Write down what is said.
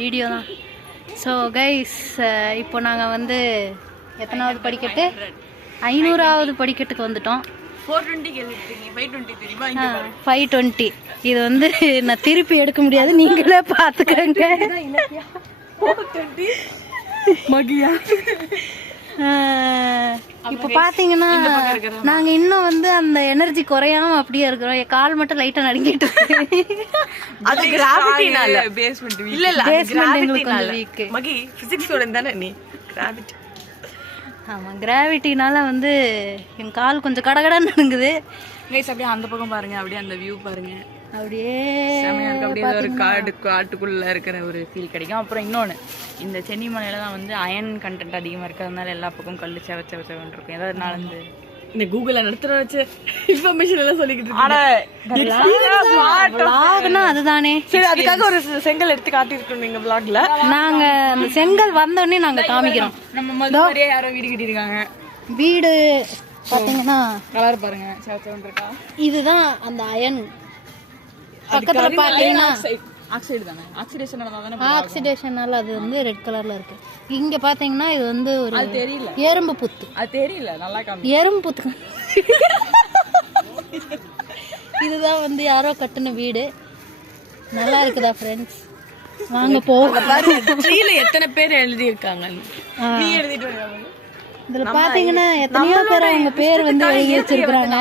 Video தான். So guys, இப்போ நாங்கள் வந்து எத்தனாவது படிக்கட்டு? 500வது படிக்கட்டுக்கு வந்துட்டோம். 520. இது வந்து நான் திருப்பி எடுக்க முடியாது, நீங்களே பார்த்துக்கங்க. இப்போ பார்த்தீங்கன்னா நாங்கள் இன்னும் வந்து அந்த எனர்ஜி குறையாம அப்படியே இருக்கிறோம். என் கால் மட்டும் லைட்டாக நடுங்கிட்டு இருக்கு. அது கிராவிட்டினால. பேஸ்மெண்ட் இல்ல இல்ல, பேஸ்மெண்ட் எங்களுக்கு கொஞ்சம் வீக். மகி பிசிக்ஸ் ஸ்டூடண்ட் தானே நீ? கிராவிட்டி. ஆமாம், கிராவிட்டினால வந்து என் கால் கொஞ்சம் கடகடன்னு நடுங்குது. கைஸ் அப்படியே அந்த பக்கம் பாருங்க, அப்படியே அந்த வியூ பாருங்க, அப்படியே அப்படியே ஒரு காட்டுக்குள்ள இருக்கிற ஒரு ஃபீல் கிடைக்கும். அப்புறம் இன்னொன்று, இந்த சென்னை மலையில தான் வந்து அயன் கண்டென்ட் அதிகமாக இருக்கிறதுனால எல்லா பக்கம் கல் செவச்சவன் இருக்கும். ஏதாவது நாலந்து இந்த கூகுள்ல நடத்துற வச்சு இன்ஃபர்மேஷன் எல்லாம் சொல்லிக்கிட்டு அதுதானே. சரி, அதுக்காக ஒரு செங்கல் எடுத்து காட்டியிருக்கோம் எங்க விளாக்ல. நாங்க அந்த செங்கல் வந்தோடனே நாங்க காமிக்கிறோம். நம்ம மதுரையே யாரோ வீடு கட்டியிருக்காங்க. வீடு பாத்தீங்கன்னா கலர் பாருங்க, செவச்சவன் இருக்கா. இதுதான் அந்த அயன். பக்கத்துல பாத்தீங்கன்னா ஆக்சைடு தானே, ஆக்சிடேஷனால அது வந்து ரெட் கலர்ல இருக்கு. இங்க பாத்தீங்கன்னா இது வந்து ஒரு தெரியல, எறும்பு புத்து. அது தெரியல, நல்லா காமி. எறும்பு புத்து. இதுதான் வந்து யாரோ கட்டின வீடு. நல்லா இருக்குதா ஃப்ரெண்ட்ஸ்? வாங்க போக பாருங்க, ட்ரீல எத்தனை பேர் எழுதி இருக்காங்க. நீ எழுதிட்டு வர. இதுல பாத்தீங்கன்னா எத்தனையோ பேர் அவங்க பேர் வந்து எழுதி வச்சிருக்காங்க.